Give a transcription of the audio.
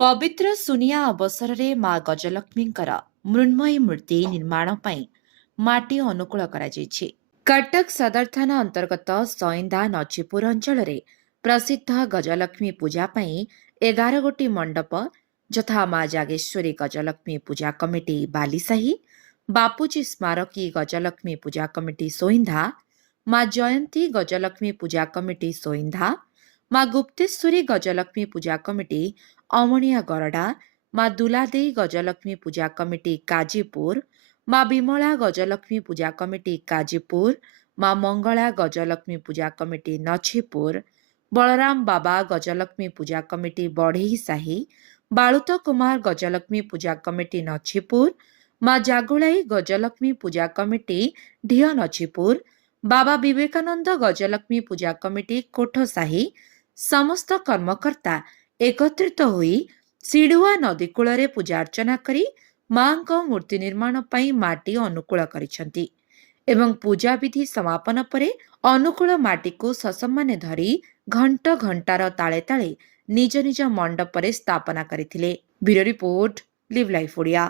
ପବିତ୍ର ସୁନିଆ ଅବସରରେ ମା ଗଜଲକ୍ଷ୍ମୀଙ୍କର ମୃଣ୍ମୟୀ ମୂର୍ତ୍ତି ନିର୍ମାଣ ପାଇଁ ମାଟି ଅନୁକୂଳ କରାଯାଇଛି। କଟକ ସଦର ଥାନା ଅନ୍ତର୍ଗତ ସଇନ୍ଦା ନଛିପୁର ଅଞ୍ଚଳରେ ପ୍ରସିଦ୍ଧ ଗଜଲକ୍ଷ୍ମୀ ପୂଜା ପାଇଁ 11 ଗୋଟି ମଣ୍ଡପ ଯଥା ମା ଜାଗେଶ୍ୱରୀ ଗଜଲକ୍ଷ୍ମୀ ପୂଜା କମିଟି ବାଲିସାହି, ବାପୁଜୀ ସ୍ମାରକୀ ଗଜଲକ୍ଷ୍ମୀ ପୂଜା କମିଟି ସୋଇନ୍ଦା, ମା ଜୟନ୍ତୀ ଗଜଲକ୍ଷ୍ମୀ ପୂଜା କମିଟି ସୋଇନ୍ଦା, ମା ଗୁପ୍ତେଶ୍ୱରୀ ଗଜଲକ୍ଷ୍ମୀ ପୂଜା କମିଟି ଅମଣିଆ ଗରଡା, ମା ଦୁଲାଦେଇ ଗଜଲକ୍ଷ୍ମୀ ପୂଜା କମିଟି କାଜିପୁର, ମା ବିମଳା ଗଜଲକ୍ଷ୍ମୀ ପୂଜା କମିଟି କାଜିପୁର, ମା ମଙ୍ଗଳା ଗଜଲକ୍ଷ୍ମୀ ପୂଜା କମିଟି ନଛିପୁର, ବଳରାମ ବାବା ଗଜଲକ୍ଷ୍ମୀ ପୂଜା କମିଟି ବଢେଇ ସାହି, ବାଳୁତ କୁମାର ଗଜଲକ୍ଷ୍ମୀ ପୂଜା କମିଟି ନଛିପୁର, ମା ଜାଗୁଳାଇ ଗଜଲକ୍ଷ୍ମୀ ପୂଜା କମିଟି ଢିଅ ନଛିପୁର, ବାବା ବିବେକାନନ୍ଦ ଗଜଲକ୍ଷ୍ମୀ ପୂଜା କମିଟି କୋଠ ସାହି ସମସ୍ତ କର୍ମକର୍ତ୍ତା ଏକତ୍ରିତ ହୋଇ ସିଡୁଆ ନଦୀ କୂଳରେ ପୂଜାର୍ଚ୍ଚନା କରି ମାଙ୍କ ମୂର୍ତ୍ତି ନିର୍ମାଣ ପାଇଁ ମାଟି ଅନୁକୂଳ କରିଛନ୍ତି ଏବଂ ପୂଜାବିଧି ସମାପନ ପରେ ଅନୁକୂଳ ମାଟିକୁ ସସମ୍ମାନେ ଧରି ଘଣ୍ଟ ଘଣ୍ଟାର ତାଳେ ତାଳେ ନିଜ ନିଜ ମଣ୍ଡପରେ ସ୍ଥାପନା କରିଥିଲେ। Bureau report, live life Odia.